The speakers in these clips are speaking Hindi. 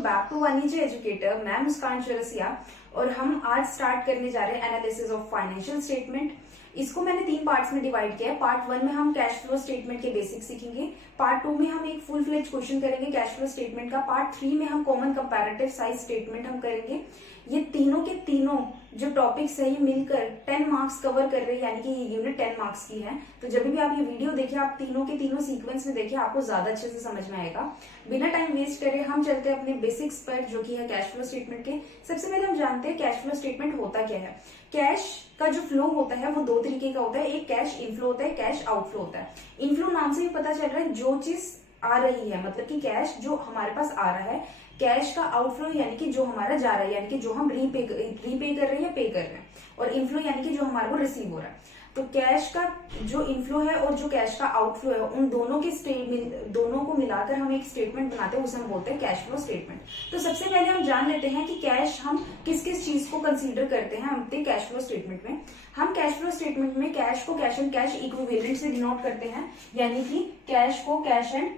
वेलकम बैक टू वाणिज्य एजुकेटर। मैं मुस्कान चौरसिया और हम आज स्टार्ट करने जा रहे हैं एनालिसिस ऑफ फाइनेंशियल स्टेटमेंट। इसको मैंने 3 पार्ट्स में डिवाइड किया है। पार्ट 1 में हम कैश फ्लो स्टेटमेंट के बेसिक्स सीखेंगे। पार्ट 2 में हम एक फुल फ्लेज क्वेश्चन करेंगे कैश फ्लो स्टेटमेंट का। पार्ट 3 में हम कॉमन कंपैरेटिव साइज स्टेटमेंट हम करेंगे। ये तीनों के तीनों जो टॉपिक्स है ये मिलकर 10 मार्क्स कवर कर रहे हैं, यानी कि ये यूनिट 10 मार्क्स की है। तो जब भी आप ये वीडियो देखिए, आप तीनों के तीनों सीक्वेंस में देखिए, आपको ज्यादा अच्छे से समझ में आएगा। बिना टाइम वेस्ट करे हम चलते हैं अपने बेसिक्स पर, जो कि है कैश फ्लो स्टेटमेंट के। सबसे पहले हम जानते हैं कैश फ्लो स्टेटमेंट होता क्या है। कैश का जो फ्लो होता है वो 2 तरीके का होता है। एक कैश इनफ्लो होता है, कैश आउटफ्लो होता है। इनफ्लो नाम से ही पता चल रहा है जो चीज आ रही है, मतलब कि कैश जो हमारे पास आ रहा है। कैश का आउटफ्लो यानी कि जो हमारा जा रहा है, यानी कि जो हम रीपे कर रहे हैं या पे कर रहे हैं। और इनफ्लो यानी कि जो हमारे को रिसीव हो रहा है। तो कैश का जो इनफ्लो है और जो कैश का आउटफ्लो है, उन दोनों को मिलाकर हम एक स्टेटमेंट बनाते हैं, उसे हम बोलते हैं कैश फ्लो स्टेटमेंट। तो सबसे पहले हम जान लेते हैं कि कैश हम किस किस चीज को कंसीडर करते हैं अपने कैश फ्लो स्टेटमेंट में। हम कैश फ्लो स्टेटमेंट में कैश को कैश एंड कैश इक्विवेलेंट से डिनोट करते हैं, यानी कि कैश को कैश एंड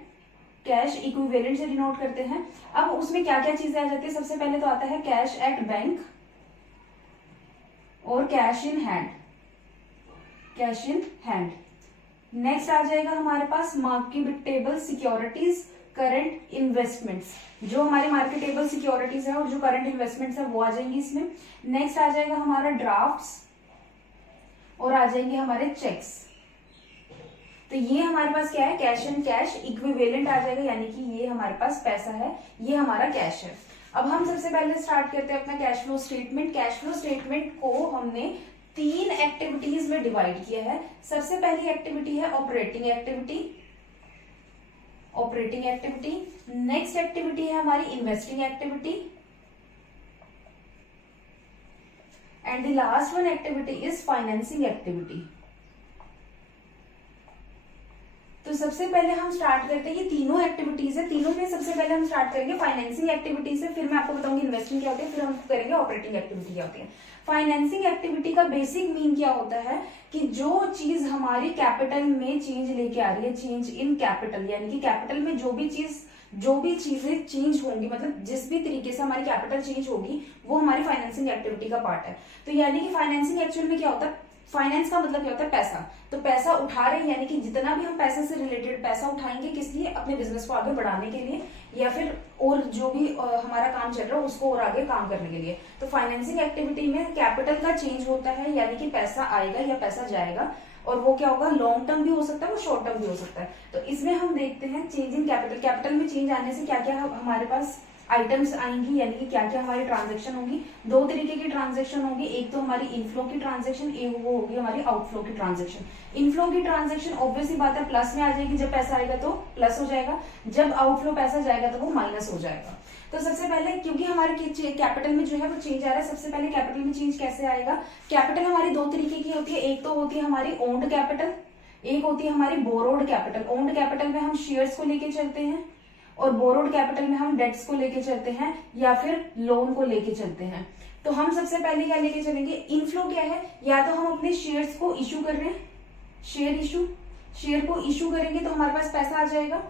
कैश इक्विवेलेंट से डिनोट करते हैं। अब उसमें क्या क्या चीजें आ जाती है। सबसे पहले तो आता है कैश एट बैंक और cash in hand, cash in hand. Next आ जाएगा हमारे पास मार्केटेबल सिक्योरिटीज, करंट इन्वेस्टमेंट्स। जो हमारे मार्केटेबल सिक्योरिटीज है और जो करंट इन्वेस्टमेंट्स है वो आ जाएंगी इसमें। नेक्स्ट आ जाएगा हमारा ड्राफ्ट्स और आ जाएंगे हमारे चेक्स। तो ये हमारे पास क्या है, कैश एंड कैश इक्विवेलेंट आ जाएगा, यानी कि ये हमारे पास पैसा है, ये हमारा कैश है। अब हम सबसे पहले स्टार्ट करते हैं अपना cash flow statement. Cash flow statement को हमने 3 एक्टिविटीज में डिवाइड किया है। सबसे पहली एक्टिविटी है operating activity, operating activity. Next activity है हमारी investing activity and the last one activity is financing activity. तो सबसे पहले हम स्टार्ट करते हैं, ये तीनों एक्टिविटीज है, तीनों में सबसे पहले हम स्टार्ट करेंगे फाइनेंसिंग एक्टिविटी से, फिर मैं आपको बताऊंगी इन्वेस्टिंग क्या होती है, फिर हम करेंगे ऑपरेटिंग एक्टिविटी क्या होती है। फाइनेंसिंग एक्टिविटी का बेसिक मीन क्या होता है कि जो चीज हमारी कैपिटल में चेंज लेके आ रही है, चेंज इन कैपिटल, यानी कि कैपिटल में जो भी चीजें चेंज होंगी, मतलब जिस भी तरीके से हमारी कैपिटल चेंज होगी, वो हमारी फाइनेंसिंग एक्टिविटी का पार्ट है। तो यानी कि फाइनेंसिंग एक्चुअल में क्या होता है, फाइनेंस का मतलब क्या होता है, पैसा। तो पैसा उठा रहे हैं, यानी कि जितना भी हम पैसे से रिलेटेड पैसा उठाएंगे, किस लिए, अपने बिजनेस को आगे बढ़ाने के लिए, या फिर और जो भी हमारा काम चल रहा है उसको और आगे काम करने के लिए। तो फाइनेंसिंग एक्टिविटी में कैपिटल का चेंज होता है, यानी कि पैसा आएगा या पैसा जाएगा, और वो क्या होगा, लॉन्ग टर्म भी हो सकता है, वो शॉर्ट टर्म भी हो सकता है। तो इसमें हम देखते हैं चेंज इन कैपिटल। कैपिटल में चेंज आने से क्या क्या हमारे पास आइटम्स आएंगी, यानी कि क्या क्या हमारी ट्रांजैक्शन होगी। 2 तरीके की ट्रांजैक्शन होगी, एक तो हमारी इनफ्लो की ट्रांजैक्शन, एक वो होगी हमारी आउटफ्लो की ट्रांजैक्शन। इनफ्लो की ट्रांजैक्शन ऑब्वियसली बात है प्लस में आ जाएगी, जब पैसा आएगा तो प्लस हो जाएगा, जब आउटफ्लो पैसा जाएगा तो वो माइनस हो जाएगा। तो सबसे पहले क्योंकि हमारे कैपिटल में जो है वो चेंज आ रहा है, सबसे पहले कैपिटल में चेंज कैसे आएगा। कैपिटल हमारी 2 तरीके की होती है, एक तो होती है हमारी ओन्ड कैपिटल, एक होती है हमारी बोरोड कैपिटल। ओन्ड कैपिटल में हम शेयर्स को लेके चलते हैं और बोरोड कैपिटल में हम डेट्स को लेके चलते हैं या फिर लोन को लेके चलते हैं। तो हम सबसे पहले क्या लेके चलेंगे, इनफ्लो क्या है, या तो हम अपने शेयर्स को इशू कर रहे हैं, शेयर को इशू करेंगे तो हमारे पास पैसा आ जाएगा।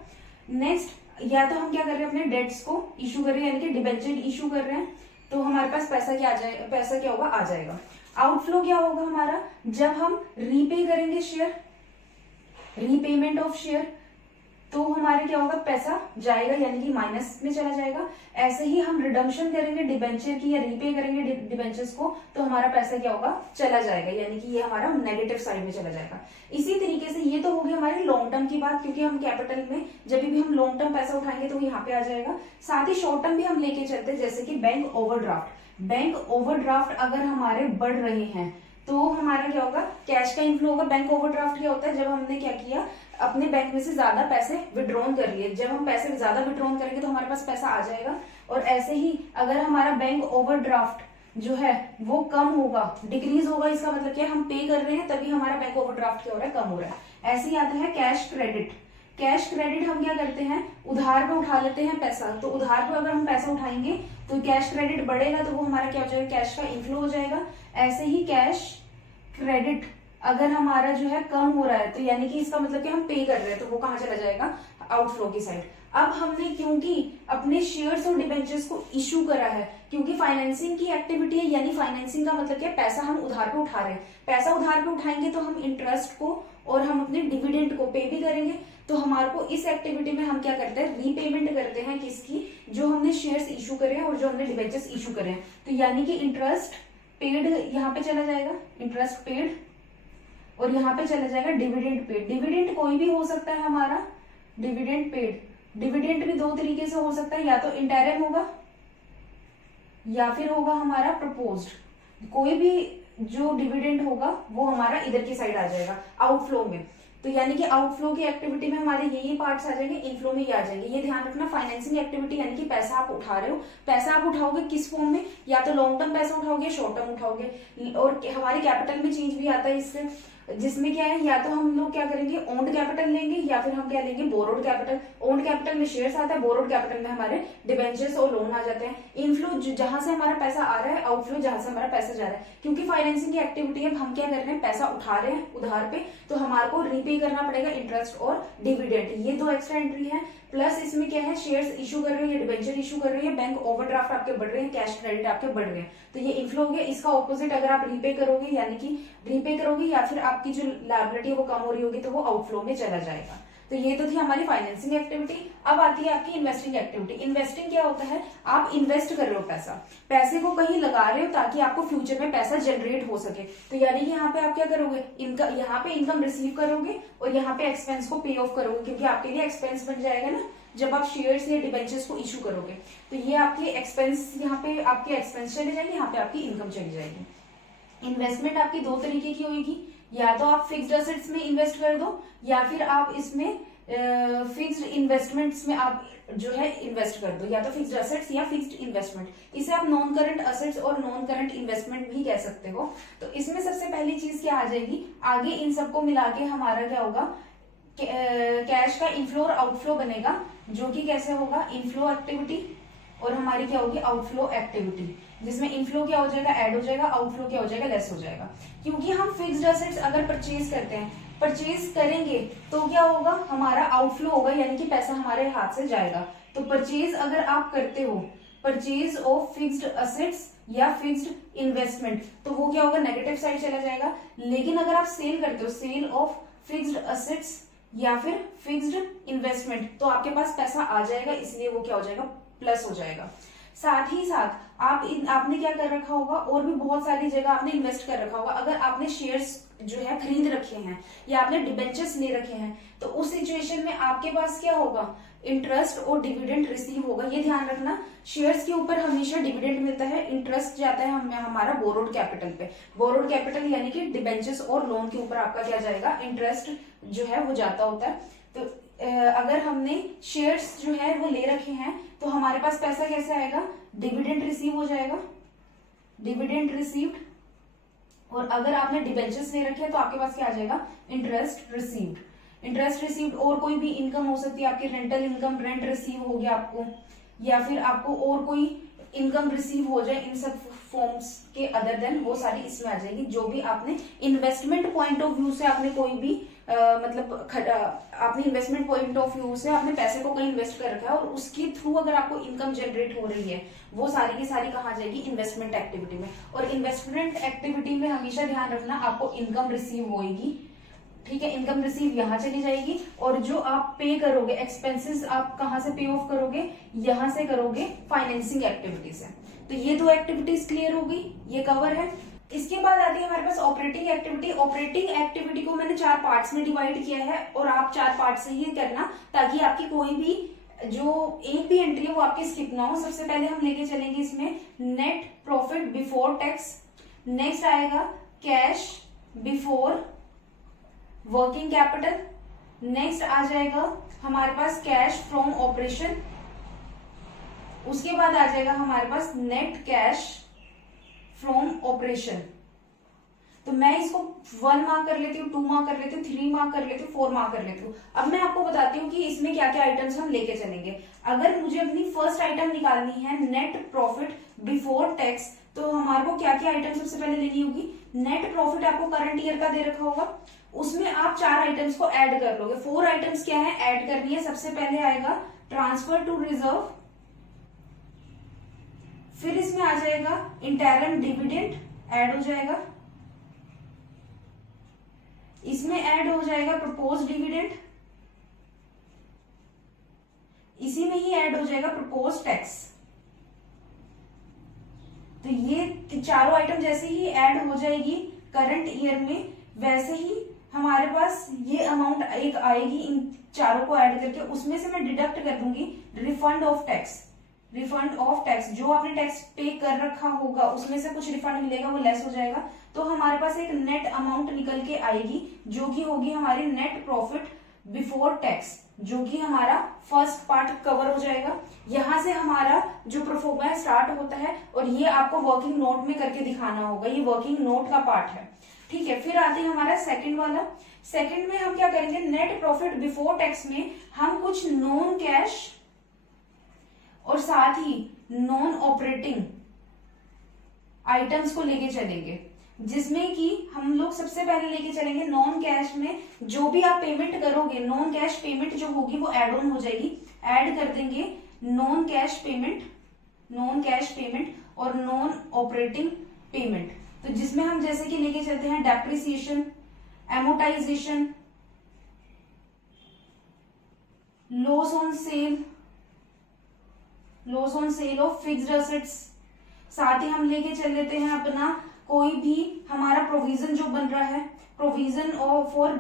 नेक्स्ट, या तो हम क्या कर रहे हैं, अपने डेट्स को इशू कर रहे हैं, यानी कि डिबेंचर इशू कर रहे हैं, तो हमारे पास पैसा क्या होगा, आ जाएगा। आउटफ्लो क्या होगा हमारा, जब हम रीपे करेंगे शेयर, रीपेमेंट ऑफ शेयर, तो हमारे क्या होगा, पैसा जाएगा, यानी कि माइनस में चला जाएगा। ऐसे ही हम रिडम्पशन करेंगे डिबेंचर की या रीपे करेंगे डिबेंचर्स को, तो हमारा पैसा क्या होगा, चला जाएगा, यानी कि ये हमारा नेगेटिव साइड में चला जाएगा। इसी तरीके से ये तो होगी हमारी लॉन्ग टर्म की बात, क्योंकि हम कैपिटल में जब भी हम लॉन्ग टर्म पैसा उठाएंगे तो वो यहाँ पे आ जाएगा। साथ ही शॉर्ट टर्म भी हम लेके चलते हैं, जैसे कि बैंक ओवरड्राफ्ट। बैंक ओवरड्राफ्ट अगर हमारे बढ़ रहे हैं तो हमारा क्या होगा, कैश का इनफ्लो होगा। बैंक ओवरड्राफ्ट क्या होता है, जब हमने क्या किया, अपने बैंक में से ज्यादा पैसे विड्रॉन कर लिए। जब हम पैसे ज्यादा विड्रॉन करेंगे तो हमारे पास पैसा आ जाएगा। और ऐसे ही अगर हमारा बैंक ओवरड्राफ्ट जो है वो कम होगा, डिक्रीज होगा, इसका मतलब क्या, हम पे कर रहे हैं तभी हमारा बैंक ओवरड्राफ्ट क्या हो रहा है, कम हो रहा है। ऐसे ही आता है कैश क्रेडिट। कैश क्रेडिट हम क्या करते हैं, उधार पे उठा लेते हैं पैसा, तो उधार पे अगर हम पैसा उठाएंगे तो कैश क्रेडिट बढ़ेगा, तो वो हमारा क्या हो जाएगा, कैश का इनफ्लो हो जाएगा। ऐसे ही कैश क्रेडिट अगर हमारा जो है कम हो रहा है, तो यानी कि इसका मतलब कि हम पे कर रहे हैं, तो वो कहाँ चला जाएगा, आउटफ्लो की साइड। अब हमने क्योंकि अपने शेयर्स और डिबेंचर्स को इशू करा है, क्योंकि फाइनेंसिंग की एक्टिविटी है, यानी फाइनेंसिंग का मतलब क्या है, पैसा हम उधार पे उठा रहे हैं। पैसा उधार पे उठाएंगे तो हम इंटरेस्ट को और हम अपने डिविडेंड को पे भी करेंगे। तो हमारे को इस एक्टिविटी में हम क्या करते हैं, रीपेमेंट करते हैं किसकी, जो हमने शेयर्स इशू करे हैं और जो हमने डिबेंचर्स इशू करे हैं। तो यानी कि इंटरेस्ट पेड यहाँ पे चला जाएगा, इंटरेस्ट पेड, और यहाँ पे चला जाएगा डिविडेंड पेड। डिविडेंड कोई भी हो सकता है हमारा, डिविडेंड पेड। डिविडेंड भी दो तरीके से हो सकता है, या तो इंटरिम होगा या फिर होगा हमारा प्रपोज्ड। कोई भी जो डिविडेंड होगा वो हमारा इधर की साइड आ जाएगा आउटफ्लो में। तो यानी कि आउटफ्लो की एक्टिविटी में हमारे ये पार्ट्स आ जाएंगे, इनफ्लो में ये आ जाएंगे। ये ध्यान रखना, फाइनेंसिंग एक्टिविटी यानी कि पैसा आप उठा रहे हो, पैसा आप उठाओगे किस फॉर्म में, या तो लॉन्ग टर्म पैसा उठाओगे, शॉर्ट टर्म उठाओगे। और हमारे कैपिटल में चेंज भी आता है इससे, जिसमें क्या है, या तो हम लोग क्या करेंगे ओन्ड कैपिटल लेंगे, या फिर हम क्या लेंगे बोरोड कैपिटल। ओन्ड कैपिटल में शेयर्स आता है, बोरोड कैपिटल में हमारे डिबेंचर्स और लोन आ जाते हैं। इनफ्लो जहां से हमारा पैसा आ रहा है, आउटफ्लो जहां से हमारा पैसा जा रहा है। क्योंकि फाइनेंसिंग की एक्टिविटी है, हम क्या कर रहे हैं, पैसा उठा रहे हैं उधार पे, तो हमारे को रीपे करना पड़ेगा इंटरेस्ट और डिविडेंड। ये दो एक्स्ट्रा एंट्री है। प्लस इसमें क्या है, शेयर्स इशू कर रहे हैं, डिबेंचर इशू कर रहे हैं, बैंक ओवरड्राफ्ट आपके बढ़ रहे हैं, कैश क्रेडिट आपके बढ़ रहे हैं। तो ये इनफ्लो हो गया। इसका ऑपोजिट अगर आप रीपे करोगे, यानी कि रीपे करोगे या फिर आपकी जो लायबिलिटी है वो कम हो रही होगी, तो वो आउटफ्लो में चला जाएगा। तो ये तो थी हमारी फाइनेंसिंग एक्टिविटी। अब आती है आपकी इन्वेस्टिंग एक्टिविटी। इन्वेस्टिंग क्या होता है, आप इन्वेस्ट कर रहे हो पैसा, पैसे को कहीं लगा रहे हो ताकि आपको फ्यूचर में पैसा जनरेट हो सके। तो यानी कि यहाँ पे आप क्या करोगे, इनकम, यहाँ पे इनकम रिसीव करोगे और यहाँ पे एक्सपेंस को पे ऑफ करोगे, क्योंकि आपके लिए एक्सपेंस बन जाएगा ना जब आप शेयर्स या डिबेंचर्स को इशू करोगे। तो ये आपके एक्सपेंस, यहाँ पे आपके एक्सपेंस चले जाएंगे, यहाँ पे आपकी इनकम चली जाएगी। इन्वेस्टमेंट आपकी दो तरीके की होगी, या तो आप फिक्स्ड एसेट्स में इन्वेस्ट कर दो, या फिर आप इसमें फिक्स्ड इन्वेस्टमेंट्स में आप जो है इन्वेस्ट कर दो, या तो फिक्स्ड एसेट्स या फिक्स्ड इन्वेस्टमेंट। इसे आप नॉन करंट एसेट्स और नॉन करंट इन्वेस्टमेंट भी कह सकते हो। तो इसमें सबसे पहली चीज क्या आ जाएगी, आगे इन सबको मिला के हमारा क्या होगा, कैश का इनफ्लो और आउटफ्लो बनेगा, जो कि कैसे होगा, इनफ्लो एक्टिविटी और हमारी क्या होगी, आउटफ्लो एक्टिविटी, जिसमें इनफ्लो क्या हो जाएगा, ऐड हो जाएगा, आउटफ्लो क्या हो जाएगा, लेस हो जाएगा। क्योंकि हम फिक्स्ड एसेट्स अगर परचेज करते हैं, परचेज करेंगे तो क्या होगा, हमारा आउटफ्लो होगा, यानी कि पैसा हमारे हाथ से जाएगा। तो परचेज अगर आप करते हो, परचेज ऑफ फिक्स्ड एसेट्स या फिक्स्ड इन्वेस्टमेंट, तो वो क्या होगा, नेगेटिव साइड चला जाएगा। लेकिन अगर आप सेल करते हो, सेल ऑफ फिक्स्ड एसेट्स या फिर फिक्स्ड इन्वेस्टमेंट, तो आपके पास पैसा आ जाएगा, इसलिए वो क्या हो जाएगा, प्लस हो जाएगा। साथ ही साथ आपने क्या कर रखा होगा, और भी बहुत सारी जगह आपने इन्वेस्ट कर रखा होगा। अगर आपने शेयर्स जो है खरीद रखे हैं या आपने डिबेंचर्स ले रखे हैं, तो उस सिचुएशन में आपके पास क्या होगा, इंटरेस्ट और डिविडेंड रिसीव होगा। ये ध्यान रखना, शेयर्स के ऊपर हमेशा डिविडेंड मिलता है, इंटरेस्ट जाता है हमारा बोरोड कैपिटल पे। बोरोड कैपिटल यानी कि डिबेंचर्स और लोन के ऊपर आपका क्या जाएगा, इंटरेस्ट जो है वो जाता होता है। तो अगर हमने शेयर्स जो है वो ले रखे हैं, तो हमारे पास पैसा कैसे आएगा, डिविडेंड रिसीव हो जाएगा, डिविडेंड रिसीव्ड। और अगर आपने डिबेंचर्स ले रखे हैं तो आपके पास क्या आ जाएगा, इंटरेस्ट रिसीव्ड। इंटरेस्ट रिसीव्ड और कोई भी इनकम हो सकती है आपकी, रेंटल इनकम, रेंट रिसीव हो गया आपको, या फिर आपको और कोई इनकम रिसीव हो जाए इन सब फॉर्म्स के अदर देन, वो सारी इसमें आ जाएगी। जो भी आपने इन्वेस्टमेंट पॉइंट ऑफ व्यू से आपने कोई भी आपने इन्वेस्टमेंट पॉइंट ऑफ व्यू से आपने पैसे को कहीं इन्वेस्ट कर रखा है और उसके थ्रू अगर आपको इनकम जनरेट हो रही है, वो सारी की सारी कहाँ जाएगी, इन्वेस्टमेंट एक्टिविटी में। और इन्वेस्टमेंट एक्टिविटी में हमेशा ध्यान रखना, आपको इनकम रिसीव होगी, ठीक है, इनकम रिसीव यहाँ चली जाएगी। और जो आप पे करोगे एक्सपेंसेस, आप कहाँ से पे ऑफ करोगे, यहाँ से करोगे फाइनेंसिंग एक्टिविटी से। तो ये दो एक्टिविटीज क्लियर होगी, ये कवर है। इसके बाद आती है हमारे पास ऑपरेटिंग एक्टिविटी। ऑपरेटिंग एक्टिविटी को मैंने 4 पार्ट्स में डिवाइड किया है, और आप 4 पार्ट से ही करना, ताकि आपकी कोई भी जो एक भी एंट्री है वो आपकी स्किप ना हो। सबसे पहले हम लेके चलेंगे इसमें net profit before tax, next आएगा cash before working capital, next आ जाएगा हमारे पास कैश फ्रॉम ऑपरेशन, उसके बाद आ जाएगा हमारे पास नेट कैश फ्रॉम ऑपरेशन। तो मैं इसको 1 मार्क कर लेती हूँ, 2 मार्क कर लेती हूँ, 3 मार्क कर लेती हूँ, 4 मार्क कर लेती हूँ। अब मैं आपको बताती हूँ कि इसमें क्या क्या आइटम्स हम लेके चलेंगे। अगर मुझे अपनी फर्स्ट आइटम निकालनी है नेट प्रॉफिट बिफोर टैक्स, तो हमारे को क्या क्या आइटम सबसे पहले लेनी होगी। नेट प्रॉफिट आपको करंट ईयर का दे रखा होगा, उसमें आप 4 आइटम्स को ऐड कर लोगे। 4 आइटम्स क्या है, ऐड करनी है। सबसे पहले आएगा ट्रांसफर टू रिजर्व, फिर इसमें आ जाएगा इंटरम डिविडेंड ऐड हो जाएगा, इसमें ऐड हो जाएगा प्रपोज डिविडेंड, इसी में ही ऐड हो जाएगा प्रपोज टैक्स। तो ये चारों आइटम जैसे ही ऐड हो जाएगी करंट ईयर में, वैसे ही हमारे पास ये अमाउंट एक आएगी इन चारों को ऐड करके, उसमें से मैं डिडक्ट कर दूंगी refund of tax. Refund of tax, जो आपने टैक्स पे कर रखा होगा उसमें से कुछ रिफंड मिलेगा, वो लेस हो जाएगा। तो हमारे पास एक नेट अमाउंट निकल के आएगी जो कि होगी हमारी नेट प्रॉफिट बिफोर टैक्स, जो कि हमारा फर्स्ट पार्ट कवर हो जाएगा। यहां से हमारा जो परफॉर्मेंस स्टार्ट होता है, और ये आपको वर्किंग नोट में करके दिखाना होगा, ये वर्किंग नोट का पार्ट है, ठीक है। फिर आते हैं हमारा सेकंड वाला। सेकंड में हम क्या करेंगे, नेट प्रॉफिट बिफोर टैक्स में हम कुछ नॉन कैश और साथ ही नॉन ऑपरेटिंग आइटम्स को लेके चलेंगे, जिसमें कि हम लोग सबसे पहले लेके चलेंगे नॉन कैश में जो भी आप पेमेंट करोगे, नॉन कैश पेमेंट जो होगी वो एड ऑन हो जाएगी। ऐड कर देंगे नॉन कैश पेमेंट और नॉन ऑपरेटिंग पेमेंट। तो जिसमें हम जैसे कि लेके चलते हैं depreciation, amortisation, loss on sale of fixed assets. साथ ही हम लेके चल लेते हैं अपना कोई भी हमारा प्रोविजन जो बन रहा है, प्रोविजन फॉर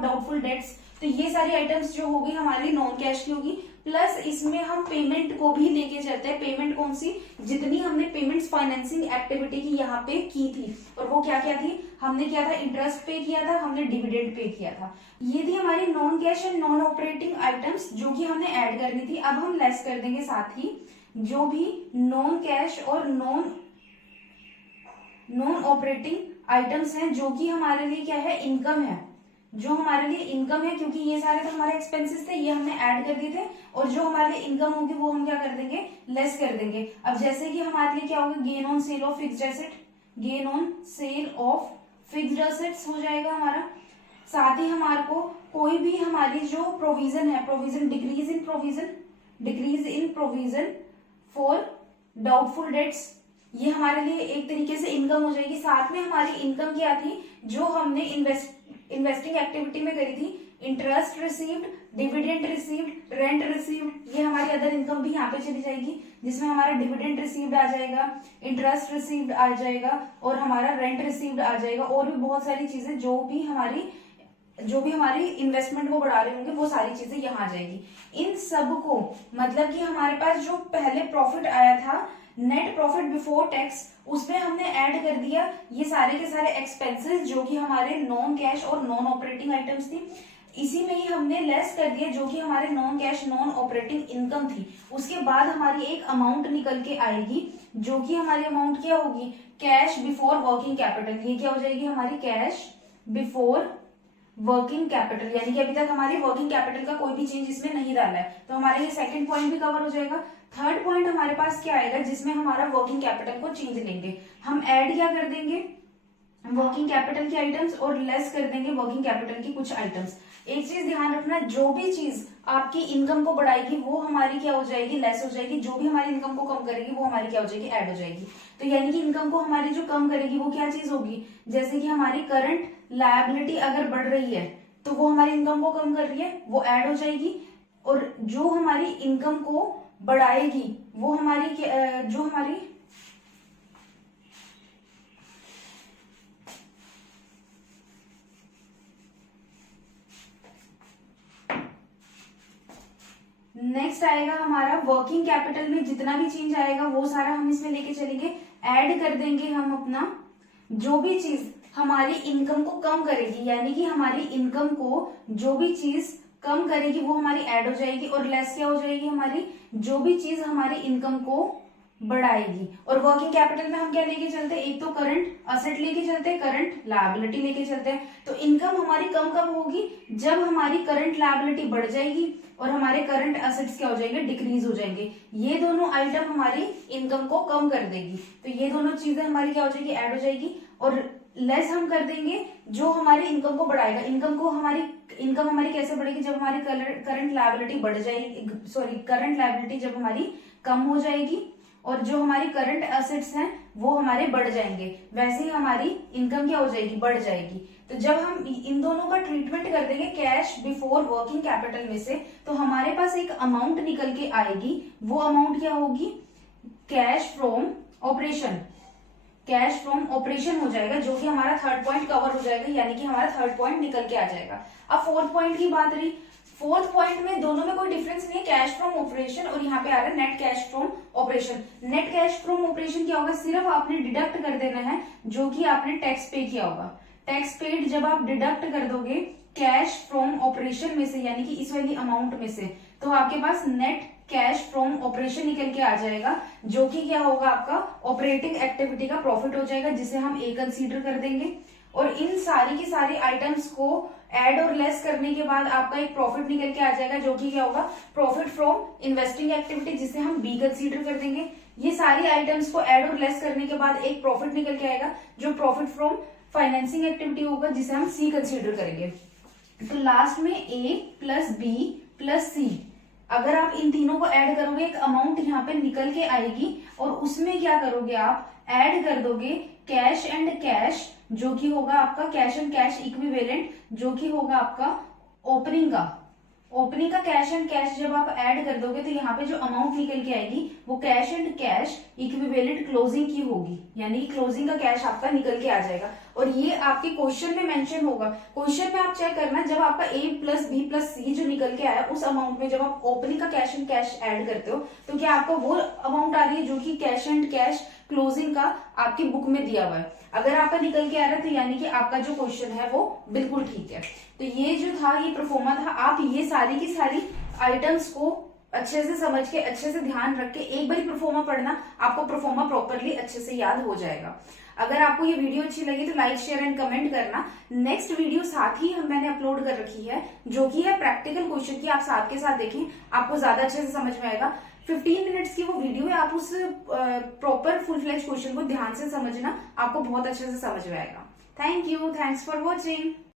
डाउटफुल डेट्स। तो ये सारी आइटम्स जो होगी हमारी नॉन कैश की होगी। प्लस इसमें हम पेमेंट को भी लेके चलते हैं। पेमेंट कौन सी, जितनी हमने पेमेंट्स फाइनेंसिंग एक्टिविटी की यहाँ पे की थी, और वो क्या क्या थी, हमने किया था इंटरेस्ट पे किया था, हमने डिविडेंड पे किया था। ये थी हमारी non cash and non operating items जो कि हमने ऐड करनी थी। अब हम लेस कर देंगे साथ ही जो भी नॉन कैश और नॉन ऑपरेटिंग आइटम्स हैं, जो कि हमारे लिए क्या है, इनकम है, जो हमारे लिए इनकम है, क्योंकि ये सारे तो हमारे एक्सपेंसेस थे, ये हमने ऐड कर दिए थे, और जो हमारे लिए इनकम होगी वो हम क्या कर देंगे, लेस कर देंगे। अब जैसे कि हमारे लिए क्या होगा, gain on sale of fixed asset, gain on sale of fixed assets हो जाएगा हमारा। साथ ही हमारे को कोई भी हमारी जो प्रोविजन है, provision decrease in provision for doubtful debts, ये हमारे लिए एक तरीके से इनकम हो जाएगी। साथ में हमारी इनकम क्या थी, जो हमने इन्वेस्टिंग एक्टिविटी में करी थी, interest received, dividend received, rent received, ये हमारी अदर इनकम भी यहाँ पे चली जाएगी, जिसमें हमारा डिविडेंड रिसीव्ड आ जाएगा, इंटरेस्ट रिसीव्ड आ जाएगा, और हमारा रेंट रिसीव्ड आ जाएगा, और भी बहुत सारी चीजें जो भी हमारी इन्वेस्टमेंट को बढ़ा रहे होंगे वो सारी चीजें यहाँ आ जाएगी। इन सब को मतलब कि हमारे पास जो पहले प्रॉफिट आया था नेट प्रॉफिट बिफोर टैक्स, उसमें हमने ऐड कर दिया ये सारे के सारे एक्सपेंसेस जो कि हमारे नॉन कैश और नॉन ऑपरेटिंग आइटम्स थी। इसी में ही हमने लेस कर दिया जो कि हमारे non cash non operating income थी। उसके बाद हमारी एक अमाउंट निकल के आएगी जो कि हमारी अमाउंट क्या होगी, कैश बिफोर वर्किंग कैपिटल। ये क्या हो जाएगी हमारी कैश बिफोर वर्किंग कैपिटल, यानी कि अभी तक हमारी वर्किंग कैपिटल का कोई भी चेंज इसमें नहीं डाला है, तो हमारे ये सेकंड पॉइंट भी कवर हो जाएगा। थर्ड पॉइंट हमारे पास क्या आएगा, जिसमें हमारा वर्किंग कैपिटल को चेंज लेंगे, हम ऐड क्या कर देंगे वर्किंग कैपिटल की आइटम्स और लेस कर देंगे वर्किंग कैपिटल की कुछ आइटम्स। एक चीज ध्यान रखना, जो भी चीज आपकी इनकम को बढ़ाएगी वो हमारी क्या हो जाएगी, लेस हो जाएगी। जो भी हमारी इनकम को कम करेगी वो हमारी क्या हो जाएगी, ऐड हो जाएगी। तो यानी कि इनकम को हमारी जो कम करेगी वो क्या चीज होगी, जैसे कि हमारी करंट लायबिलिटी अगर बढ़ रही है तो वो हमारी इनकम को कम कर रही है, वो ऐड हो जाएगी। और जो हमारी इनकम को बढ़ाएगी वो हमारी जो हमारी नेक्स्ट आएगा हमारा वर्किंग कैपिटल में जितना भी चेंज आएगा वो सारा हम इसमें लेके चलेंगे, ऐड कर देंगे हम अपना जो भी चीज हमारी इनकम को कम करेगी, यानी कि हमारी इनकम को जो भी चीज कम करेगी वो हमारी ऐड हो जाएगी, और लेस क्या हो जाएगी हमारी जो भी चीज हमारी इनकम को बढ़ाएगी। और वर्किंग कैपिटल में हम क्या लेके चलते हैं, एक तो करंट असेट लेके चलते हैं, करंट लायबिलिटी लेके चलते हैं। तो इनकम हमारी कम कब होगी, जब हमारी करंट लायबिलिटी बढ़ जाएगी और हमारे करंट असेट्स क्या हो जाएंगे, डिक्रीज हो जाएंगे। ये दोनों आइटम हमारी इनकम को कम कर देगी, तो ये दोनों चीजें हमारी क्या हो जाएगी, ऐड हो जाएगी। और लेस हम कर देंगे जो हमारी इनकम को बढ़ाएगा। इनकम हमारी कैसे बढ़ेगी, जब हमारी करंट लायबिलिटी बढ़ जाएगी, सॉरी करंट लायबिलिटी जब हमारी कम हो जाएगी और जो हमारी करंट एसेट्स हैं वो हमारे बढ़ जाएंगे, वैसे ही हमारी इनकम क्या हो जाएगी, बढ़ जाएगी। तो जब हम इन दोनों का ट्रीटमेंट कर देंगे कैश बिफोर वर्किंग कैपिटल में से, तो हमारे पास एक अमाउंट निकल के आएगी। वो अमाउंट क्या होगी, cash from operation. Cash from operation हो जाएगा, जो कि हमारा थर्ड पॉइंट कवर हो जाएगा, यानी कि हमारा थर्ड पॉइंट निकल के आ जाएगा। अब फोर्थ पॉइंट की बात रही, फोर्थ पॉइंट में दोनों में कोई डिफरेंस नहीं है, कैश फ्रॉम ऑपरेशन और यहाँ पे आ रहा है net cash from operation. Net cash from operation क्या होगा, सिर्फ आपने डिडक्ट कर देना है जो कि आपने टैक्स पे किया होगा। टैक्स पेड जब आप डिडक्ट कर दोगे कैश फ्रॉम ऑपरेशन में से, यानी कि इस वाली अमाउंट में से, तो आपके पास नेट कैश फ्रॉम ऑपरेशन निकल के आ जाएगा, जो कि क्या होगा, आपका ऑपरेटिंग एक्टिविटी का प्रॉफिट हो जाएगा, जिसे हम ए कंसीडर कर देंगे। और इन सारी की सारी आइटम्स को ऐड और लेस करने के बाद आपका एक प्रॉफिट निकल के आ जाएगा, जो कि क्या होगा, प्रॉफिट फ्रॉम इन्वेस्टिंग एक्टिविटी, जिसे हम बी कंसीडर कर देंगे। ये सारी आइटम्स को ऐड और लेस करने के बाद एक प्रॉफिट निकल के आएगा, जो प्रॉफिट फ्रॉम फाइनेंसिंग एक्टिविटी होगा, जिसे हम सी कंसीडर करेंगे। तो लास्ट में ए प्लस बी प्लस सी, अगर आप इन तीनों को ऐड करोगे एक अमाउंट यहाँ पे निकल के आएगी, और उसमें क्या करोगे, आप ऐड कर दोगे कैश एंड कैश, जो कि होगा आपका कैश एंड कैश इक्विवेलेंट, जो कि होगा आपका ओपनिंग का कैश एंड कैश जब आप ऐड कर दोगे, तो यहाँ पे जो अमाउंट निकल के आएगी वो cash and cash equivalent closing की होगी, यानी क्लोजिंग का कैश आपका निकल के आ जाएगा। और ये आपके क्वेश्चन में मेंशन होगा। क्वेश्चन में आप चेक करना, जब आपका ए प्लस बी प्लस सी जो निकल के आया, उस अमाउंट में जब आप ओपनिंग का कैश एंड कैश ऐड करते हो, तो क्या आपका वो अमाउंट आ रही है जो कि कैश एंड कैश क्लोजिंग का आपकी बुक में दिया हुआ है। अगर आपका निकल के आ रहा है, तो यानी कि आपका जो क्वेश्चन है वो बिल्कुल ठीक है। तो ये जो था, ये प्रोफोर्मा था। आप ये सारी की सारी आइटम्स को अच्छे से समझ के, अच्छे से ध्यान रख के एक बार प्रोफोर्मा पढ़ना, आपको प्रोफोर्मा प्रॉपरली अच्छे से याद हो जाएगा। अगर आपको ये वीडियो अच्छी लगी तो लाइक शेयर एंड कमेंट करना। नेक्स्ट वीडियो साथ ही मैंने अपलोड कर रखी है, जो कि है प्रैक्टिकल क्वेश्चन की, आप साथ के साथ देखें, आपको ज्यादा अच्छे से समझ में आएगा। 15 मिनट्स की वो वीडियो है, आप उस प्रॉपर फुल फ्लेज क्वेश्चन को ध्यान से समझना, आपको बहुत अच्छे से समझ में आएगा। Thank you, thanks for watching.